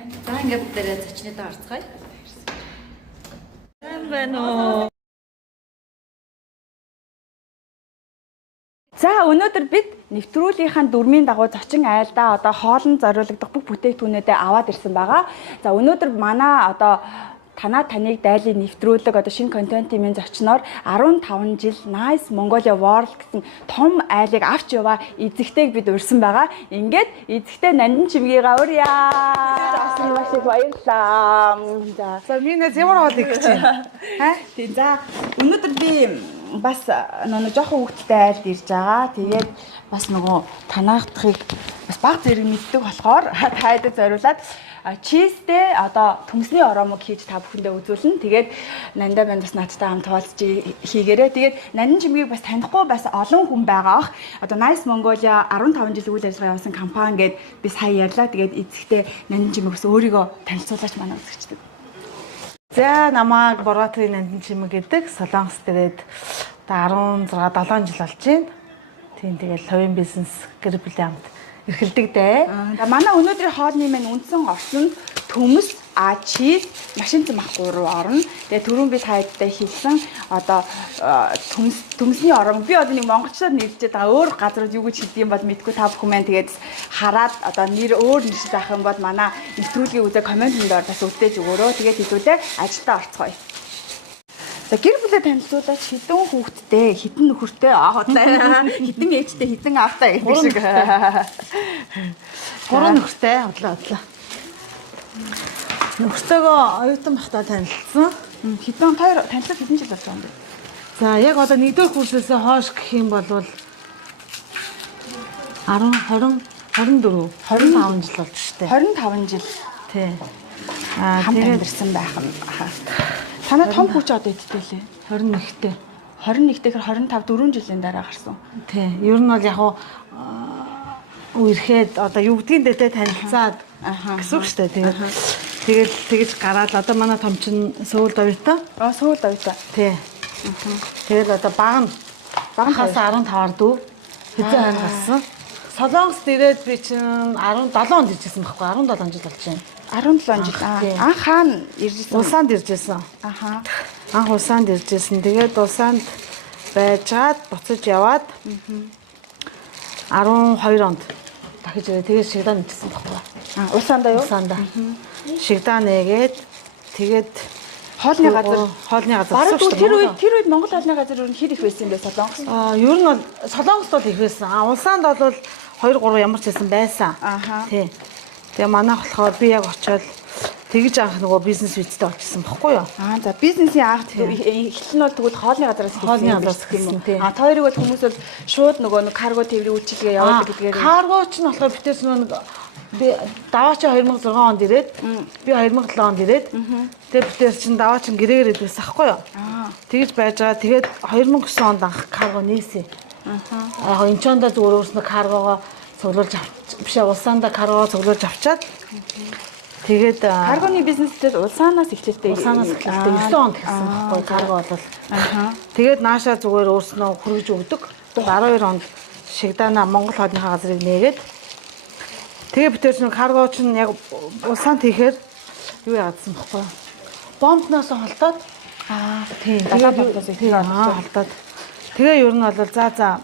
За ингээд бүгдээрээ зочнодоо орцгоё. Сайн байна уу? За өнөөдөр бид нэвтрүүлгийнхаа дүрмийн дагуу зочин айлдаа одоо хоолнд зориулагдах бүх бүтээгдэхүүнүүдээ аваад ирсэн байгаа. За өнөөдөр манай одоо таныг дайлын нэвтрүүлэг одоо шинэ контентын минь зочноор 15 жил Nice Mongolia World гэсэн том айлыг авч яваа эзэгтэйг бид урьсан байгаа. Ингээд эзэгтэй Нандин чимгийгаа урьяа. Асар маш их баярлалаа. За минь ямар хоолыг гэж байна? Тийм за өнөөдөр би бас нөгөө жоохон хүүхдтэй айлд ирж байгаа. Тэгээд бас нөгөө танахдахыг бас баг зэрэг мэддэг болохоор тайдад зориулаад чизтэй одоо төмсний оромог хийж та бүхэндээ үзүүлнэ. Тэгээд Нандаа банд бас надтай хамт тоолж хийгээрэй. Тэгээд Нандин чимгийг бас танихгүй бас олон хүн байгаа ах. Одоо Nice Mongolia 15 жил үйл ажиллагаа явуулсан компани гээд би сая ярьлаа. Тэгээд эзэгтэй Нандин чимэг бас өөрийгөө танилцуулаач манай үзэгчдэд. За намайг Борготрын Нандин чимэг гэдэг Солонгос дээрээд одоо 16 7 жил болж байна. Тийм тэгэл хувийн бизнес гэр бүлийн хамт эрхэлдэг дээ. Манай өнөөдрийн хоолны маань үндсэн орсон төмс, чиз, машин цэмах 3 орно. Тэгээ түрүүн би тайдтай хэлсэн одоо төмсний орон би одоо нэг монголчууд нэрлэж байгаа өөр газрууд юу гэж хэлдэг юм бол мэдгүй та бүхэн маань тэгээд хараад одоо нэр өөр нэр заах юм бол манай нэвтрүүлгийн үзээ комментын доор бас үлдээж өгөөрөө. Тэгээд хэлүүлээ ажилдаа орцгоё. За гэр бүлээ танилцуулаач хэдэн хүүхэдтэй, хэдэн нөхөртэй, хэдэн ээжтэй, хэдэн аавтай гэдэг шиг. 3 нөхөртэй одлоо. Нөхөртөөгөө оюутан бахта танилцсан. Хэдэн хоёр танилцаад хэдэн жил болж байгаа юм бэ? За яг одоо 1-р курсээс хойш гэх юм бол 10 20 24 25 жил болж штэ. 25 жил. Тий. Хамт амьдэрсэн байх юм. Танай том хүүч одоо эдтэй лээ. 21-тэй. 21-тэйгээр 25 4 жилийн дараа гарсан. Тий. Ер нь бол яг үерхэд одоо юу гэдгийг дэдэ танилцаад гэсэн үг шүү дээ. Тэгээд тэгэж гараад одоо манай том чин Сөүлд оюутан. Сөүлд оюутан. Тий. Тэгээд одоо багахаас 15-аар дүү хэзээ хань гарсан. Солонгост ирээд би чинь 17 онд иржсэн байхгүй 17 жил болж байна. 17 жил. Анх хаана иржсэн? Улсанд иржсэн. Анх улсанд иржсэн. Тэгээд улсанд байжгаад буцаж яваад 12 онд дахиж ирээ. Тэгээд шигдаан иржсэн байхгүй. Улсаандаа юу? Улсаандаа. Шигдаан нээгээд тэгээд хоолны газар. Бараг тэр үед Монгол хоолны газар ер нь хэр их байсан юм бэ Солонгос? Ер нь бол Солонгост бол их байсан. Улсаанд бол 2 3 ямар ч байсан байсан. Тий. Тэгээ манайх болохоор би яг очиод тэгж анх нөгөө бизнес визтэй очсон баггүй юу? За бизнесийн анх эхлэл нь бол тэгвэл хоолны газараас эхэлсэн юм. Та хоёрыг бол хүмүүс бол шууд нөгөө карго тээврийн үйлчилгээ явуулдаг гэдгээр. Карго ч нь болохоор битээс нөгөө би даваач 2006 онд ирээд би 2007 онд ирээд тэгээ битээс чинь даваач гэрээр идвэсэн байхгүй юу? Тэгж байж байгаа. Тэгээд 2009 онд анх карго нээсэн. Яг энэ ч ондоо зүгээр өөрснөө каргогоо цуглуулж бишээ улсаанда каргоо цуглуулж авчаад тэгээд каргоны бизнестэй улсаанаас эхлэлтэй 9 онд гэсэн байхгүй карго бол тэгээд наашаа зүгээр өөрснөө хүргэж өгдөг 12 онд шигдаана Монгол хоолныхаа газрыг нээгээд тэгээ битээс нэг карго чинь яг улсаанд хийхээр юу яадсан байхгүй бомбноос холдоод тийм холдоод тэгээ ер нь бол за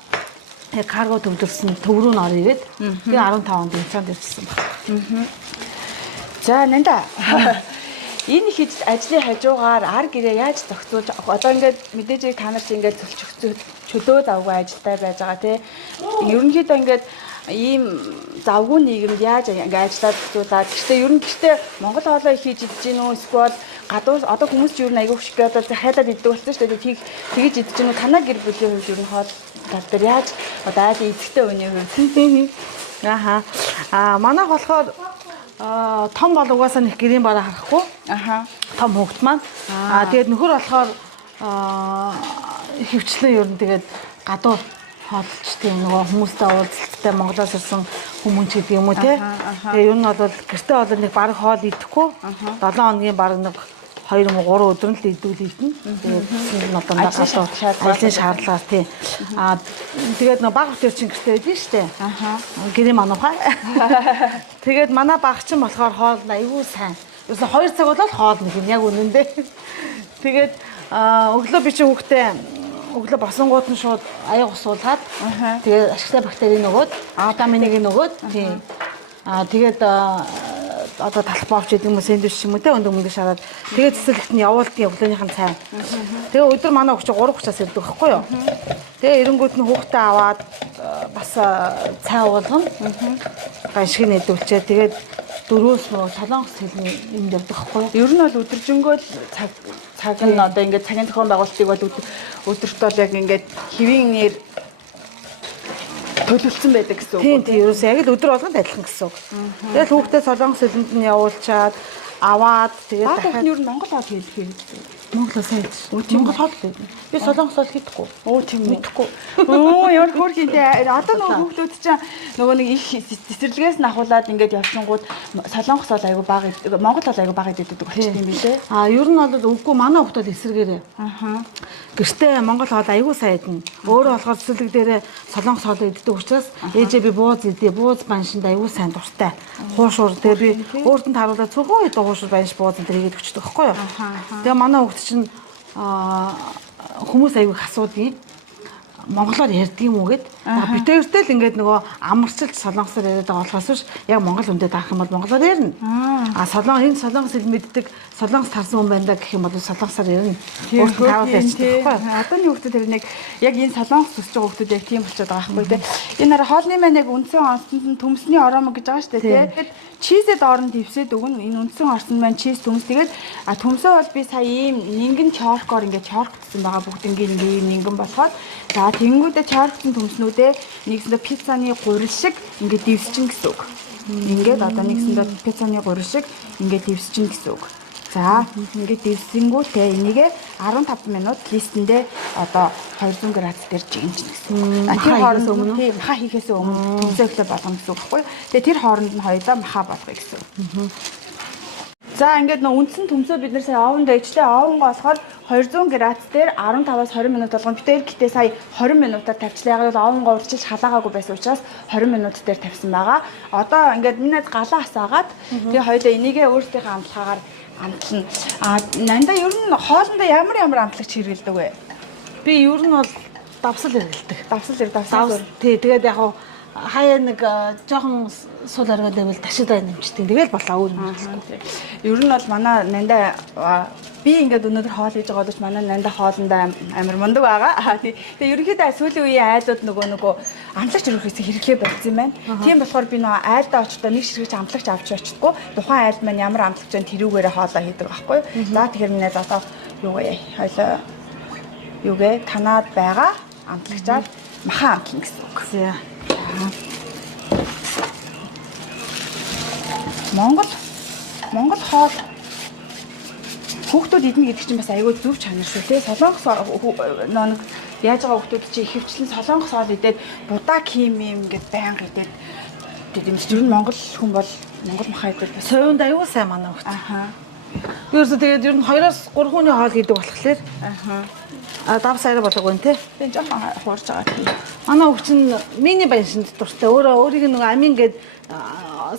карго төвлөрсөн төв рүү н ор ирээд тэгээ 15 онд Улсанд ирсэн байна. За Нанда энэ их ажлын хажуугаар ар гэрээ яаж зохицуулж одоо ингээд мэдээж та нар чи ингээд чөлөө завгүй ажилтай байж байгаа тий. Ерөнхийдөө ингээд ийм завгүй нийгэмд яаж ингээд ажиллаад зохицуулаад гэхдээ ер нь гэртээ Монгол хоолоо их хийж идэж гин үү эсвэл гадуур одоо хүмүүс ч ер нь аягүй хөшгөө одоо хайлаад иддэг болсон шүү дээ. Тэгж идэж гин үү танаа гэр бүлийн хувьд ер нь хоол тал дээр яаж одоо айлын эзэгтэй хүний хувьд манайх болохоор том бол угаасаа нэг гэрийн бараа харахгүй. Том хүүхэд маань. Тэгээд нөхөр болохоор хөвчлэн ер нь тэгээд гадуур хоолч тийм нөгөө хүмүүстэй уулзалттай Монголоос ирсэн хүмүүс гэдэг юм уу те. Тэгээ ер нь бол гэртээ бол нэг бараг хоол идэхгүй. 7 хоногийн бараг нэг 2 3 өдөр нь л идүүлээдэн. Тэгээд одоо ажлын шаардлагаар тий. Тэгээд нөгөө баг бүтээр чинь гэртээ байдэн штэ. Гэрээ мануухай. Тэгээд манай баг чинь болохоор хоол аюу сайн. Ерөөсө 2 цаг болол хоол нэг юм яг үнэндээ. Тэгээд өглөө би чинь хүүхдээ өглөө босонгууд нь шууд аяг усуулаад тэгээд ашигтай бактери нөгөөд витаминыг нөгөөд тий. Тэгээд одоо талбай авч идэг юм уу сэндвич юм уу те өндөг мөнгө шараад тэгээд цэцэрлэгт нь явуулдаг өглөөнийхэн цай. Тэгээ өдөр манай өгч 3:30-аас ирдэг байхгүй юу? Тэгээ эренгүүд нь хүүхдээ аваад бас цай уулгана. Ганшиг нэдүүлчээ тэгээд 4-өөс нөө солонгос хэлний юм явдаг байхгүй юу? Ер нь бол өдөржингөө цаг нь одоо ингээд цагийн зохион байгуулалтыг бол өдөрт бол яг ингээд хэвийнээр төлөвлөсөн байдаг гэсэн үг. Тийм ерөөсөө яг л өдөр болгонд адилхан гэсэн үг. Тэгэл хүүхдээ солонгос хэлэнд нь явуулчаад аваад тэгээд дахиад ер нь Монгол хоол хийдэг. Монгол сайн гэж. Монгол хоол байдаг. Би солонгос хоол хийдэггүй. Оо тийм мэдэхгүй. Оо ямар хөөрхинтэй. Одоо нөгөө хүүхдүүд чинь нөгөө нэг их цэцэрлэгээс нь ахуулаад ингээд явчихгууд солонгос хоол аягүй бага, Монгол хоол аягүй бага идэдэг болчихсон юм билээ. Ер нь бол үгүй манай хүүхдүүд эсэргээрээ. Гэртээ Монгол хоол аягүй сайн идэнэ. Өөрөө болохоор цэцэрлэг дээрээ солонгос хоол иддэг учраас ээжээ би бууз идээ. Бууз баншинд аягүй сайн дуртай. Хуушуур тэгээ би өөртөө харуулаад цөөхөн хуушуур банш бууз энэ хийгээд өчтдөг байхгүй юу? Тэгээ манай хүүхд чинь хүмүүс аягүй асуудгийг монголоор ярьдаг юм уу гэд. Би тэртэй л ингээд нөгөө амарчилж солонгосоор яриад байгаа болохоос биш яг монгол хүндэд авах юм бол монголоор ярина. Солонгос хэл мэддэг солонгос тарсан хүн байна да гэх юм бол солонгосоор ярина. Өөртөө таавал ярьчих байхгүй. Одооний хүмүүс тэр нэг яг энэ солонгос төсч байгаа хүмүүс яг тийм болчиход байгаа байхгүй те. Энэ хараа хоолны маань яг үндсэн онцонд нь төмсний оромог гэж байгаа шүү дээ те. Тэгээд чизэд орон дэвсээд өгнө. Энэ үндсэн орсон маань чиз төмс. Тэгээд төмсөө бол би сая ийм нингэн чоркоор ингээд чоркдсан байгаа бүгднгийн ингээд нингэн болохоор за тэнгүүдээ чоркдсан төмснүүдээ нэгсэндээ пиццаны гурил шиг ингээд дэвсчин гэсэн үг. Ингээд одоо нэгсэндээ пиццаны гурил шиг ингээд дэвсчин гэсэн үг. За ингээд дэвсэнгүүтээ энийгээ 15 минут листэндээ одоо 200 градус дээр жигэмжнэ гэсэн. Тэр хооронд өмнө маха хийхээс өмнө төмсөглөө болгоно гэсэн үг байхгүй. Тэгээ тэр хооронд нь хоёулаа маха болгоё гэсэн. За ингээд нөө үндсэн төмсөө бид нар сая овонд дэжтэй овонгоо болохоор 200 градус дээр 15-аас 20 минут болгоно. Битээр гэтээ сая 20 минутаар тавьчлаа. Яг л овонгоо урчилж халаагагүй байсан учраас 20 минут дээр тавьсан байгаа. Одоо ингээд минийд галаа асаагаад тэгээ хоёулаа энийгээ өөрсдийнхөө амтлагаар амтлна. Нандаа ер нь хоолндоо ямар амтлагч хэрэгэлдэг вэ? Би ер нь бол давсал хэрэгэлдэг. Давсал. Тий, тэгээд яг хаяа нэг жоохон сул аргаа дэвэл ташидаа нэмчдэг. Тэгэл болоо өөр юм. Ер нь бол манай нандаа би ингээд өнөөдөр хоол хийж байгаа бол манай нандаа хоолндоо амар мундаг байгаа. Тэгээ ерөнхийдөө сүүлийн үеийн айлууд нөгөө амтлагч ерөнхийдөө хэрэглээ болсон юм байна. Тийм болохоор би нөгөө айлдаа очихдоо нэг ширхэгч амтлагч авч очтгоо. Тухайн айлд маань ямар амтлагч вэ тэрүүгээрээ хоолоо хийдэг байхгүй. За тэгэхээр минь одоо юу вэ? Хойлоо юугээ танаад байгаа амтлагчаар махан амтлна гэсэн үг. Монгол хоол хүүхдүүд идэх гэдэг чинь бас айгүй зөв чанар шүү тий. Солонгос нэг яаж байгаа хүүхдүүд чинь ихэвчлэн солонгос хоол идээд будаа ким юм ингээд байнга идээд тийм ч ер нь монгол хүн бол монгол махаа идэх бас совинд аюу сайн манай хүүхд. Ерөөсөө тэгээд ер нь 2-оос 3 хүний хоол хийдэг болохоор давс арай болоог байна тий. Тийм жоохон хуурж байгаа. Манай хүүхд чинь мини баншинд дуртай. Өөрийг нэг амин гээд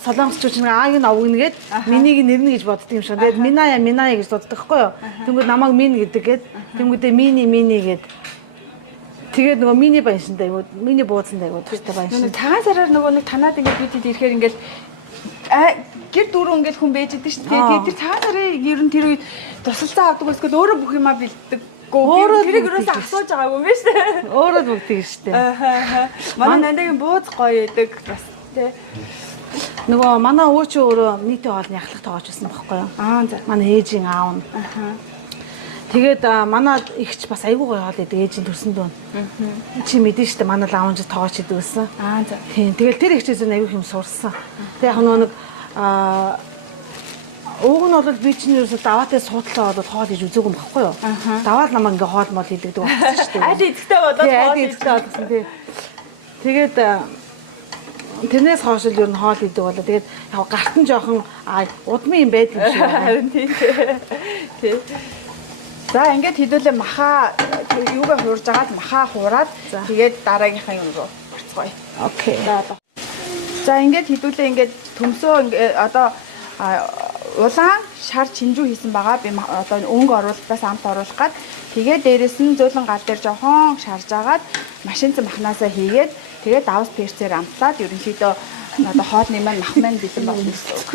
солонгосчууд нэг ааг нь овгно гээд минийг нэрнэ гэж боддог юм шиг. Тэгээд миная гэж боддог байхгүй юу? Тэнгүүд намайг мин гэдэг гээд тэнгүүдээ мини гээд тэгээд нөгөө мини баншинтай юу мини бууцтай юу дуртай баншин. Нэг цагаан сараар нөгөө нэг танаад ингээд бид ирэхээр ингээд гэр дөрөв ингээд хүн байж идэг шүү дээ. Тэгээд тэр цагаан сарын ер нь тэр үед тусалцаа авдаг эсвэл өөрөө бүх юмаа бэлддэг. Тэрийг юусаа асууж байгаагүй юм биш үү? Өөрөө бүгдийг шүү дээ. Манай нандагийн бууз гоё идэг бас тий. Нөгөө манай өвөө чи өөрөө нийтийн хоолны ахлах тоогооч байсан байхгүй юу? За. Манай ээжийн аав нь. Тэгээд манай ихч бас айгүй гоё хоол идэг ээжийн төрсөн дөө. Чи мэдэн шүү дээ манай лаунж тоогооч идэг гэсэн. За. Тийм. Тэгэл тэр ихчээс нь айгүй юм сурсан. Тэг яг нэг ууг нь бол би чинь ерөөсө даваатай суудлаа болоод хоол хийж үзээгүй юм баггүй юу? Даваад намайг ингээ хоол мол хийдэгдэг болсон шүү дээ. Аль эзэгтэй болоод хоол хийдэгтэй болсон тий. Тэгээд тэрнээс хойш л ер нь хоол идэг болоо. Тэгээд яг гарт нь жоохон удмын юм байдаг юм шиг байна. Харин тийм. Тий. За ингээд хэдүүлээ маха юугаар хуурж агаад маха хуураад тэгээд дараагийнхаа юм руу орцгоё. Окей. За ингээд хэдүүлээ ингээд төмсөө одоо улаан шар чинжүү хийсэн байгаа. Би одоо өнгө оруулалтаас амт оруулах гад тэгээд дээрэс нь зөөлөн гал дээр жоохон шарж агаад машинцэн махнаасаа хийгээд тэгээд давс перцээр амтлаад ерөнхийдөө одоо хоолны маань мах маань бэлэн болно гэсэн үг.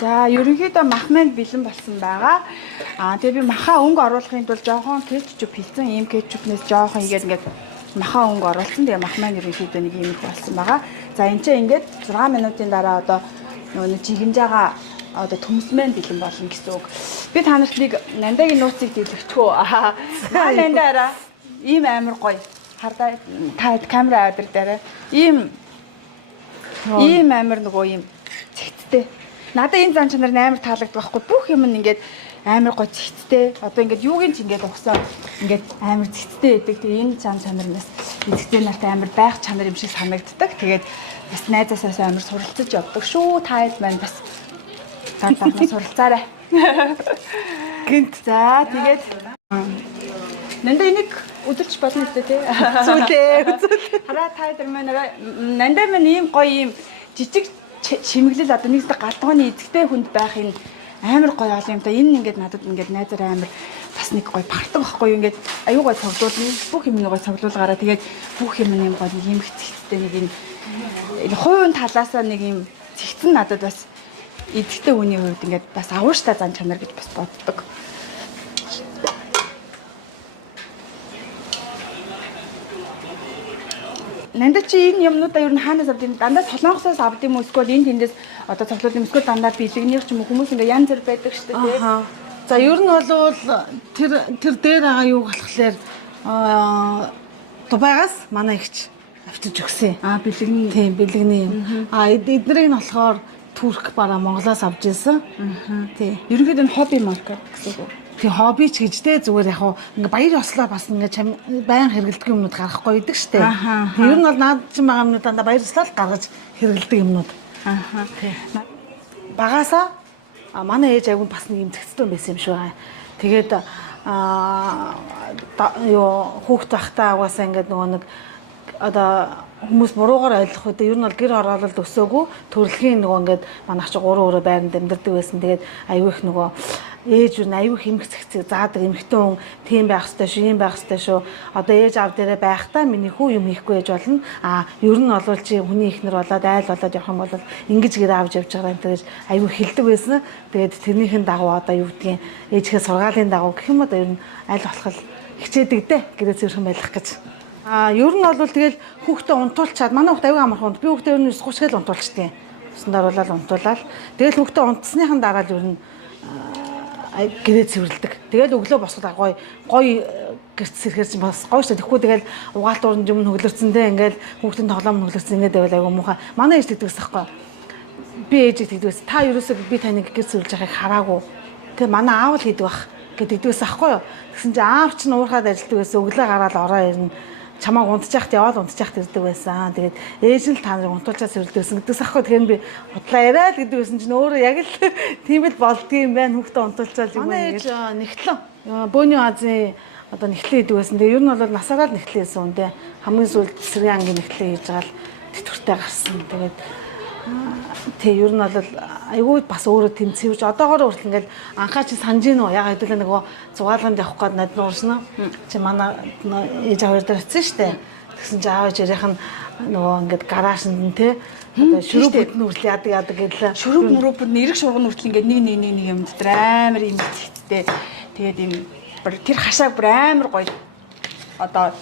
За ерөнхийдөө мах маань бэлэн болсон байгаа. Тэгээ би маха өнгө оруулахын тулд жоохон кетчуп хийсэн. Ийм кетчупнээс жоохон игээд ингээд маха өнгө оруулсан. Тэгээ мах маань ерөнхийдөө нэг юм их болсон байгаа. За энэ чинь ингээд 6 минутын дараа одоо нөгөө жигэмж байгаа одоо төмс маань бэлэн болно гэсэн үг. Би та нарт нэг нандагийн нууцыг дэлгэчихөө. Нандаараа ийм амар гоё. Хардаа та камера авдар дээр ийм амар нөгөө ийм цэгцтэй. Надад энэ зан чанар амар таалагддаг байхгүй. Бүх юм ингээд амар гоё цэгцтэй. Одоо ингээд юугийн ч ингээд угсаа ингээд амар цэгцтэй байдаг. Тэгээ энэ зан чанарнаас эцэгтэй нартай амар байх чанар юм шиг санагддаг. Тэгээд бас найзаасаа амар суралцаж явдаг шүү. Таад маань бас даатаа суралцаарай. Гинт за тэгээд нандаа энийг өдөрч болно гэдэг тий. Зүлээ. Хараа таад маань нандаа маань ийм гоё ийм жижиг чимэглэл одоо нэгсдэг галтгооны эзэгтэй хүнд байх энэ амар гоё ол юм та. Энэ ингээд надад ингээд найзаараа амар бас нэг гоё партаг байхгүй юу ингээд аюу гоё цогцолуулна. Бүх юм нэг гоё цогцолуулгаараа тэгээд бүх юм юм гоё нэг юм хэцтэй нэг энэ хувийн талаасаа нэг юм цэгцэн надад бас эзэгтэй хүний хувьд ингээд бас авууштай зан чанар гэж бас боддог. Нанда чи энэ юмнуудаа ер нь хаанаас авд юм? Дандаа солонгосоос авд юм уу? Эсвэл энэ тэндээс одоо цоглууд юм эсвэл дандаа бэлэгнийх ч юм уу хүмүүс ингээ янз бүр байдаг шүү дээ тий. За ер нь бол тэр дээр байгаа юу болохоор Дубайгаас манай ихч авчиж өгсөн. Бэлэгний. Тийм бэлэгний юм. Эднэрийг нь болохоор Турк бараа Монголоос авч ирсэн. Тий. Ерөнхийдөө нь хобби маркет гэсэн үг. Тэг хобби ч гэжтэй зүгээр яг ингээ баяр ёслоо бас ингээ байн хэрэгэлдэг юмнууд гарахгүй идэг штэ. Ер нь бол наад чинь байгаа юмнууд дандаа баяр ёслол гаргаж хэрэгэлдэг юмнууд. Багасаа манай ээж айгуун бас нэг юм зэгцтэй байсан юм шиг байна. Тэгээд хүүхд байхдаа угаасаа ингээ нөгөө нэг одоо хүмүүс буруугаар ойлгох үед ер нь бол гэр хороололд өсөөгүй төрөлхийн нөгөө ингээд манайх чи 3 өрөө байранд амьдардаг байсан. Тэгээд аюу их нөгөө ээж юу аюу их эмх зэгцэг заадаг эмхтэн хүн тийм байх ёстой шүү, ийм байх ёстой шүү. Одоо ээж аав дээрээ байхдаа миний хүү юм хийхгүй ээж болно. Ер нь бол чи хүний ихнэр болоод айл болоод явах юм бол ингэж гэр авч явж байгаа юм тэгэж аюу хэлдэг байсан. Тэгээд тэрнийхэн дагуу одоо юу гэдгийг ээжийнхээ сургаалын дагуу гэх юм одоо ер нь аль болох хичээдэг дээ гэрээ зөрхөн байх гэж. Ер нь бол тэгэл хүүхдээ унтуулчаад манай хүүхд аюу амархан унд. Би хүүхдээ ер нь 9:30 хэл унтуулчихдээ. Усандаар болоод унтуулаад тэгэл хүүхдээ унтсныхан дараа л ер нь гэрээ цэвэрлдэг. Тэгэл өглөө босоод гоё гэрч сэрхэр чинь бас гоё шүү. Тэгэхгүй тэгэл угаалт ууранд юм хөглөрцөндөө ингээл хүүхдийн тоглоом хөглөрцөн ингээд байвал аюу муухай. Манай ээж тэгдэгс байхгүй. Би ээжийг тэгдэгс. Та ерөөсөө би таныг гэр цэвэрлж байгааг хараагүй. Тэгээ манай аав л хийдэг байх гэдэгдэгс байхгүй юу. Тэгсэн чинь аав чинь уурхаад ажилтдаг байсан. Өглөө гараад ороо ирнэ. Чамааг унтчихт яваад унтчихт ирдэг байсан. Тэгээд ээж нь та нарыг унтуулчаас ирдэгсэн гэдэгс ахгүй. Тэгэхээр би худлаа яриад гэдэг байсан чинь өөрөө яг л тийм л болдгийм байна. Хүүхдээ унтуулчаал юм байна. Манай ээж нэгтлэн. Бөөний Азийн одоо нэгтлэн идэг байсан. Тэгээ ер нь бол насаараа л нэгтлэн хийсэн үндэ. Хамгийн сүүлд цэсрийн ангийн нэгтлэн хийж байгаа л тэтгэвртэй гарсан. Тэгээд тий ер нь бол айгүй бас өөрөө тэмцэвч одоогоор хүртэл ингээл анхаа чи санаж гин үү яг хэдүүлээ нөгөө зугаалганд явах гээд надад уурсан чи манай ээж аваар дээр очсон штэ тэгсэн чи аав ээжийнх нь нөгөө ингээд гараашнд нь тий одоо шүрүү бүтэн хүртэл яадаг гэдлээ шүрүү мөрөбөд нэрэг шурган хүртэл ингээд нэг юм дотор амар юм зэгттэй тэгээд юм тэр хашааг бүр амар гоё одоо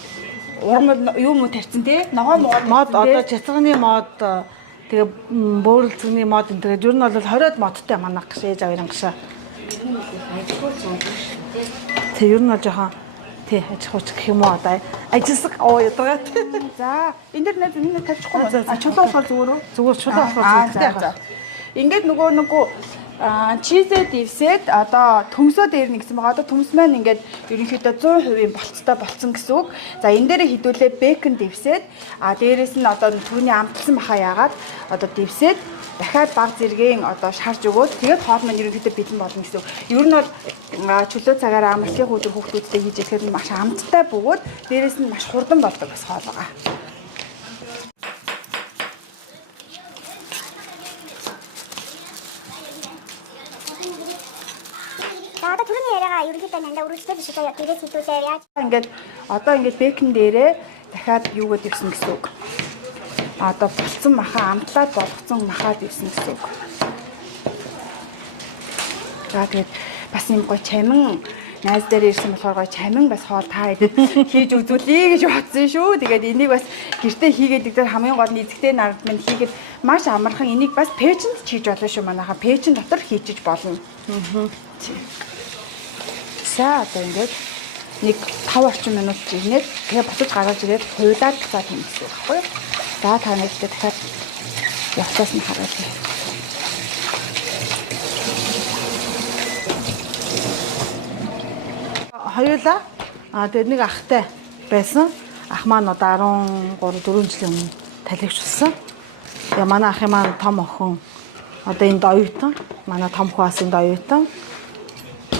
урам юм уу тавьсан тий ногоо мод одоо чацганы мод тэгээ бөөрөлцгний мод энэ тэгээд ер нь бол 20-од модтай манайх гэж ээж аваар ангашаа. Тэг ер нь бол жоохон тий аж ахуйч гэх юм уу одоо ажилласаг ядагаад. За энэ дэр нэг тавьчихгүй. Чулуу болохоор зүгээр үү? Зүгээр чулуу болохоор зүгээр. Ингээд нөгөө чизээ дивсээд одоо төмсөө дээр нэгсэн байгаа. Одоо төмс маань ингээд ерөнхийдөө 100% болцтой болсон гэсэн үг. За энэ дээрээ хідүүлээ бэкон дивсээд дээрээс нь одоо түүний амтсан бахаа яагаад одоо дивсээд дахиад баг зэргийн одоо шарж өгөөд тэгээд хоол маань ерөнхийдөө бэлэн болно гэсэн үг. Ер нь бол чөлөө цагаараа амралтын өдөр хүүхдүүдтэй хийж ирэхэд маш амттай бөгөөд дээрээс нь маш хурдан болдог бас хоол байгаа. Одоо түрүүний яриагаа ерөнхийдөө нандаа үргэлжлүүлээ биш үү? Дээрээс хідүүлээ яаж? Ингээд бэкон дээрээ дахиад юугээд ирсэн гэсэн үг. Одоо болцсон махаа амтлаад болгоцсон махаад ирсэн гэсэн үг. За тэгээд бас юм гоо чамин найз дээр ирсэн болохоор гоо чамин бас хоол та идэд хийж үзүүлье гэж бодсон шүү. Тэгээд энийг бас гэртээ хийгээд игдэр хамгийн гол нь эзэгтэй нард минь хийгээд маш амархан энийг бас пэйжэнд хийж болно шүү. Манайха пэйжэн дотор хийчих болно. За одоо ингээд нэг 5 орчим минут ирнэ. Тэгээ буцаж гаргаж ирээд хуйлаад буцаад хийнэ гэсэн үг байхгүй юу? За та нэгдээ дахиад явцаас нь харуулъя. Хоёулаа тэгээд нэг ахтай байсан. Ах маань одоо 13 4 жилийн өмнө талигч болсон. Тэгээ манай ахын маань том охин одоо энд оюутан. Манай том хуваас энд оюутан.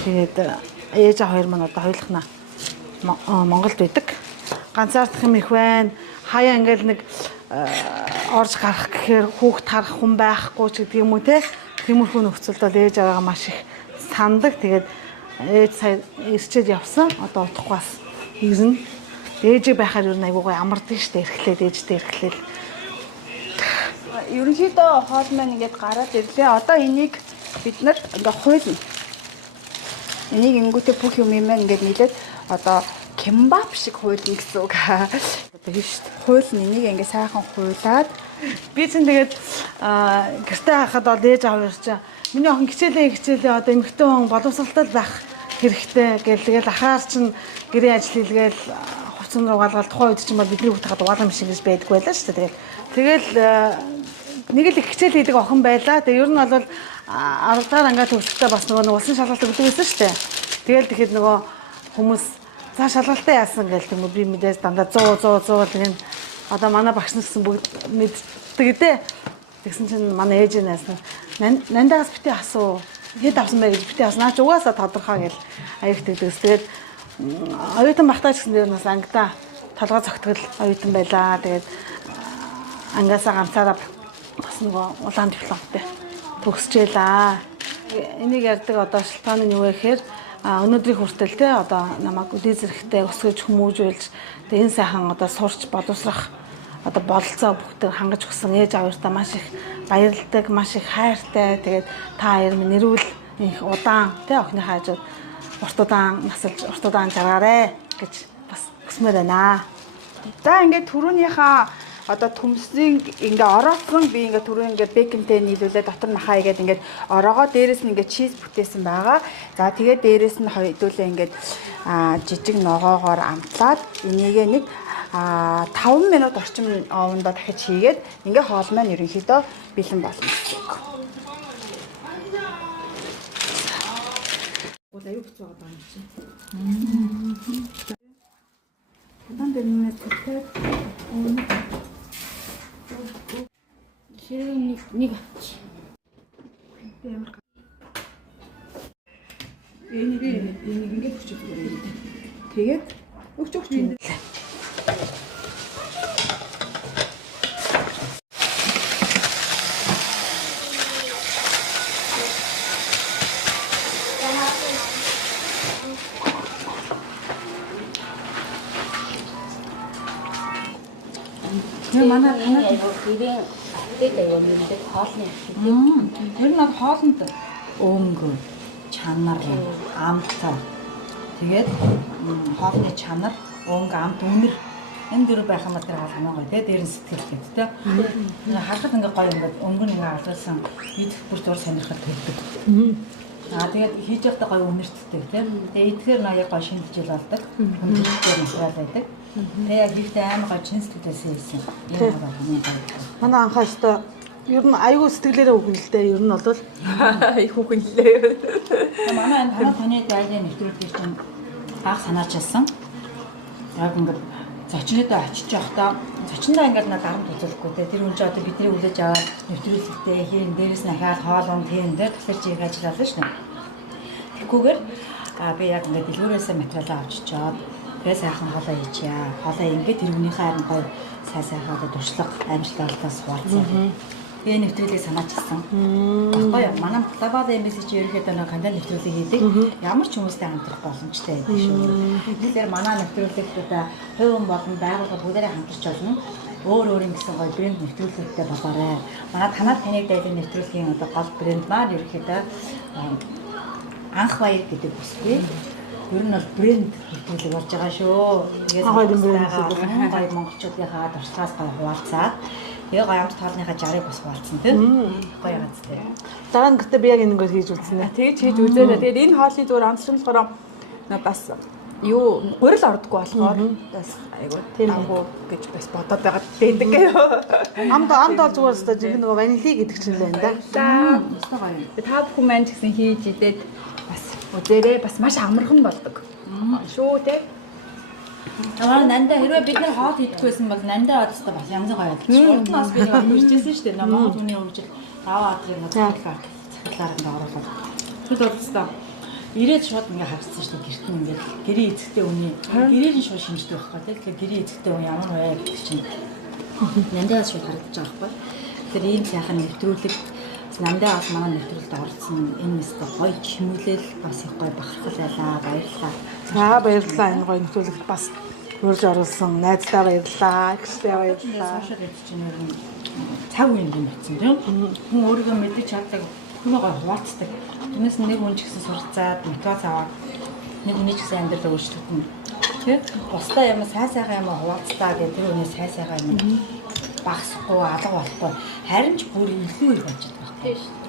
Тэгээд ээж аваа хоёр маань одоо хоёулахна Монголд байдаг. Ганцаардах юм их байна. Хаяа ингээл нэг орж гарах гэхээр хүүхд харах хүн байхгүй ч гэдэг юм уу те. Тиймэрхүү нөхцөлд бол ээж аваагаа маш их сандаг. Тэгээд ээж сая ирчээд явсан. Одоо утгахаас ирнэ. Ээжийг байхаар юу нэг айгуугай амардаг штэ эрхлээд ээжтэй эрхлээл. Ерөнхийдөө хоол маань ингээд гараад ирлээ. Одоо энийг бид нар ингээ хуйлна. Энийг ингүүтээ бүх юм маань ингээд нийлээд одоо кимбап шиг хуйлна гэсэн үг. Одоо тийм шүү дээ. Хуйлна энийг ингээ сайхан хуйлаад Би чинь тэгээд гэртээ хахад бол ээж аав ирч миний охин хичээлээ одоо эмэгтэй хүн боловсралтай байх хэрэгтэй гэл тэгэл ахаар чинь гэрийн ажил хийлгээл хувцас руу галгаад тухайн үед чинь бол бидний хүүхд хаад угаалгын машин гэж байдгүй байлаа шүү дээ. Тэгэл нэг л их хичээл хийдэг охин байлаа. Тэгээ ер нь бол 10 дахь ангиа төгсөхдөө бас нөгөө улсын шалгалт өгдөг байсан шүү дээ. Тэгэл тэгэхэд нөгөө хүмүүс за шалгалтаа яасан гээл тийм би мэдээс дандаа 100 тэгэн одоо манай багш нар гэсэн бүгд мэддэг дээ. Тэгсэн чинь манай ээж наас нандаас бити асуу. Хэд авсан бэ гэж бити асуу. Наач угаасаа тодорхой гэл аяг тэгдэгс. Тэгээд оюутан багтаа ч гэсэн дээр нас ангидаа толгой цогтгол оюутан байлаа. Тэгээд ангаасаа ганцаараа бас нөгөө улаан дипломтой төгсчээлаа. Энийг ярьдаг одоо шалтгаан нь юу вэ гэхээр өнөөдрийн хүртэл те одоо намайг үдээ зэрэгтэй өсгөж хүмүүжүүлж тэгээ энэ сайхан одоо сурч боловсрах одоо бололцоо бүгд хангаж өгсөн ээж аваартаа маш их баярлдаг, маш их хайртай. Тэгээд та хоёр минь нэрвэл их удаан те охины хаажууд урт удаан насалж урт удаан жаргаарэ гэж бас хүсмээр байна. За ингээд түрүүнийхээ одоо төмсийн ингээ ороодсон би ингээ түрүү ингээ бэконтэй нийлүүлээ дотор махаа игээд ингээ ороогоо дээрэс нь ингээ чиз бүтээсэн байгаа. За тэгээд дээрэс нь хоёулаа ингээ жижиг ногоогоор амтлаад энийгээ нэг 5 минут орчим овондоо дахиж хийгээд ингээ хоол маань ерөнхийдөө бэлэн болно гэсэн үг. Аюу хэцүү байгаа юм чинь. Удаан дээр нэмээд нэг авч. Энийг ингээд хүчтэй байна. Тэгээд өгч юм. Манай танай гэрийн тэгээд юм гэдэг хоолны Тэр нь хоолнд өнгө, чанар, амт. Тэгээд хоолны чанар, өнгө, амт, үнэр энэ дөрөв байх юм тэр хаал хамаагүй тий дээр нь сэтгэл гэдэг тий. Харахад ингээ гоё ингээд өнгө нь ингээ алуулсан идэх бүр зур сонирхол төрдөг. Тэгээд хийж явахдаа гоё үнэртдэг тий. Тэгээд эдгээр нь яг гоё шинжил болдог. Хүндрэлтэй материал байдаг. Тэгээд яг ихтэй амар гоё чин сэтгэлээсээ хийсэн. Энэ байгаа хамгийн гоё. Манай анхаа өстө Ер нь аюу сэтгэлээрээ үгүй л дээ. Ер нь бол Хүүхэнлээ. Манай энэ танаа таны дайны нэвтрүүлгийг чинь баг санааж ялсан. Яг ингээд зочнодоо очиж явахдаа зочиндоо ингээд надад дарамт үзүүлэхгүй те. Тэр хүн чинь одоо бидний хүлээж аваад нэвтрүүлэгтээ хийн дээрээс нь ахаад хоол он tiin дээр тэгэхээр чи их ажилласан шүү дээ. Тэгхгүйгээр би яг ингээд дэлгүүрээс материалаа авч чаад тэгээ сайхан хоолоо хийчихье. Хоолоо ингээд тэр хүнийхээ харин гоё сайхаад туршлага амжилттай суулцсан. Тэгээ нэвтрүүлгийг санаачилсан. Багтаа манай глобал эмбэси чи ерөөхдөө нэг контент нэвтрүүлэг хийдэг. Ямар ч хүмүүстэй хамтрах боломжтой байдаг шүү. Тэгэхээр манай нэвтрүүлэгтээ хувь болон байгууллага бүгдээрээ хамтарч болно. Өөр юм гэсэн гоё брэнд нэвтрүүлэгтэй болоорой. Манай танаар таныг дайдаг нэвтрүүлгийн одоо гол брэнд маань ерөөхдөө анх баяр гэдэг үсгүй. Ер нь бол брэнд нэвтрүүлэг болж байгаа шүү. Тэгээд гоё монголчуудынхаа туршлагаас гоё хуваалцаад яг гайхамт тоолныхаа жарыг бас хуваалцсан тийм гоё ганцтай. дараа нь гэтээ би яг энэгээр хийж үзсэн. Тэгж хийж үзээрэй. Тэгээд энэ хоолны зүгээр онцлог болохоор бас юу гурил ордоггүй болохоор бас айгуу тийм агуу гэж бас бодоод байгаа дээдэг. Амд бол зүгээр өстой жиг нөгөө ванили гэдэг чинь л байна да. Та бүхэн маань ч гэсэн хийж идээд бас үзээрэй. Бас маш амархан болдог. Шүү те. Тавар нандаа хэрвээ бид нар хоол хийдэггүйсэн бол нандаа одостой бас янз гоё байдаг. Шууднаас би нэг үржижсэн шүү дээ. Монгол хүний үржил аваад тийм цахилаар ингээ оруулаад. Тэд одостой ирээд шууд ингээ харагдсан шүү дээ. Гэрт нь ингээ гэрээ эцэгтэй үний гэрээр нь шууд шинждэг байхгүй тийм. Тэгэхээр гэрээ эцэгтэй үн ямар вэ гэдэг чинь нандаа шууд харагдаж байгаа байхгүй. Тэгэхээр ийм сайхан нэвтрүүлэг нандаа бас манай нэвтрүүлэлд орсон энэ нэстэ гоё чимүүлэл бас их гоё бахархал байлаа. Баярлалаа. За баярлалаа энэ гоё нэвтрүүлэгт бас урьж оруулсан найздаа баярлалаа. Ихтэй баярлалаа. Сошиал эд чинь ер нь цаг үеийн юм болсон тийм. Хүн өөрийгөө мэдэж чаддаг, хүнээ гоё хуваалцдаг. Түүнээс нэг хүн ч гэсэн суралцаад мотивац аваад нэг хүний ч гэсэн амьдрал өөрчлөгдөн. Тийм. Бусдаа юм сайхан юм хуваалцлаа гэх тэр хүний сайхан юм багсахгүй алга болохгүй харин ч бүр илүү их болж байгаа. Тийм шүү.